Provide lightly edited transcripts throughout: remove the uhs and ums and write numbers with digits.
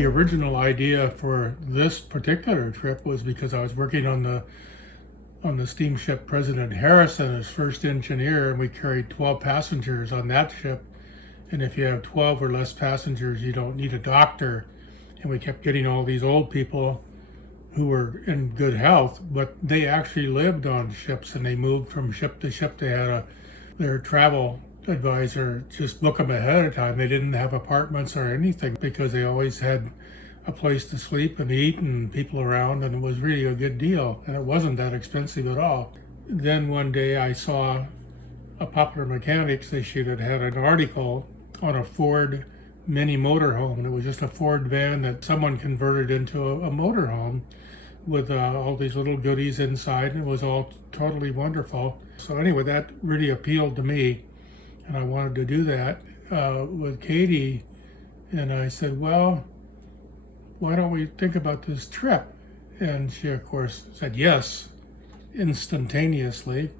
The original idea for this particular trip was because I was working on the steamship President Harrison as first engineer, and we carried 12 passengers on that ship. And if you have 12 or less passengers, you don't need a doctor. And we kept getting all these old people who were in good health, but they actually lived on ships and they moved from ship to ship. They had their travel advisor just book them ahead of time. They didn't have apartments or anything because they always had a place to sleep and eat and people around, and it was really a good deal, and it wasn't that expensive at all. Then one day I saw a Popular Mechanics issue that had an article on a Ford mini motorhome, and it was just a Ford van that someone converted into a motorhome with all these little goodies inside, and it was all totally wonderful. So anyway, that really appealed to me, and I wanted to do that with Katie. And I said, well, why don't we think about this trip? And she, of course, said yes, instantaneously.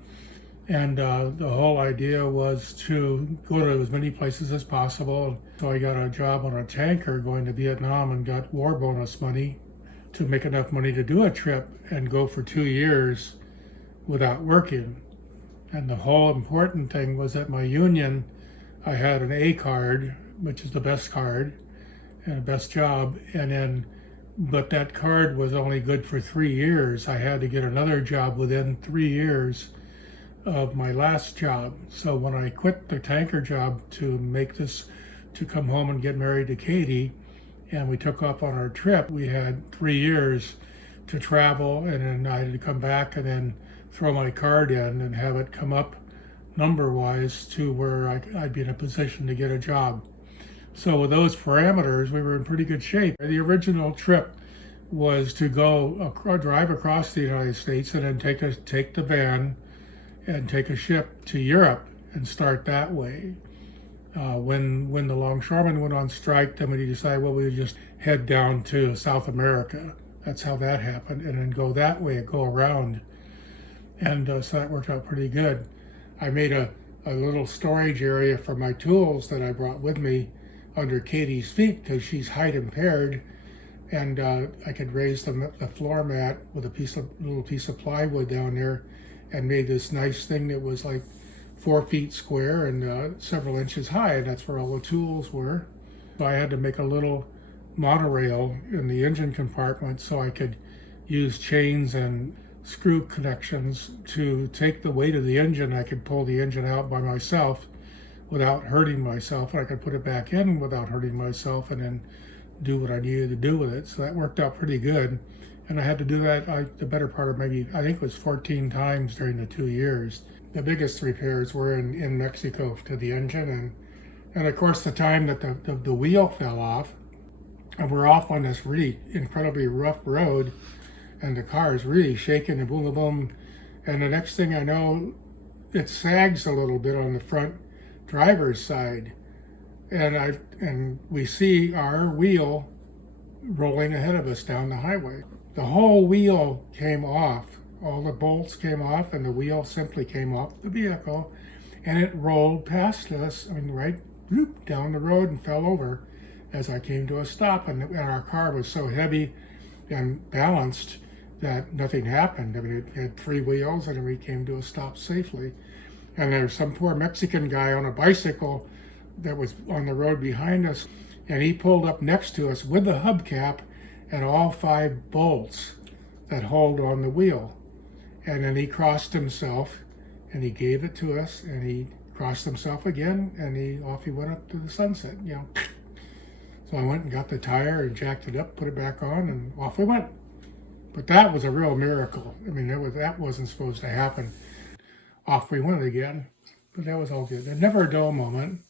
And the whole idea was to go to as many places as possible. So I got a job on a tanker going to Vietnam and got war bonus money to make enough money to do a trip and go for 2 years without working. And the whole important thing was that my union, I had an A card, which is the best card and the best job. But that card was only good for 3 years. I had to get another job within 3 years of my last job. So when I quit the tanker job to come home and get married to Katie, and we took off on our trip, we had 3 years to travel, and then I had to come back and then throw my card in and have it come up number-wise to where I'd be in a position to get a job. So with those parameters, we were in pretty good shape. The original trip was to drive across the United States and then take the van and take a ship to Europe and start that way. When the longshoremen went on strike, then we decided, well, we would just head down to South America. That's how that happened, and then go that way, go around. And so that worked out pretty good. I made a little storage area for my tools that I brought with me under Katie's feet because she's height impaired, and I could raise the floor mat with a little piece of plywood down there, and made this nice thing that was like 4 feet square and several inches high, and that's where all the tools were. So I had to make a little monorail in the engine compartment so I could use chains and screw connections to take the weight of the engine. I could pull the engine out by myself without hurting myself, and I could put it back in without hurting myself, and then do what I needed to do with it. So that worked out pretty good. And I had to do that the better part of maybe, I think it was 14 times during the 2 years. The biggest repairs were in Mexico to the engine, and of course the time that the wheel fell off, and we're off on this really incredibly rough road, and the car is really shaking and boom, boom, boom. And the next thing I know, it sags a little bit on the front driver's side, and we see our wheel rolling ahead of us down the highway. The whole wheel came off. All the bolts came off, and the wheel simply came off the vehicle, and it rolled past us, right down the road, and fell over as I came to a stop. And our car was so heavy and balanced that nothing happened. It had 3 wheels, and we came to a stop safely. And there was some poor Mexican guy on a bicycle that was on the road behind us, and he pulled up next to us with the hubcap and all 5 bolts that hold on the wheel. And then he crossed himself, and he gave it to us, and he crossed himself again, and off he went up to the sunset, So I went and got the tire and jacked it up, put it back on, and off we went. But that was a real miracle. That wasn't supposed to happen. Off we went again, but that was all good. And never a dull moment.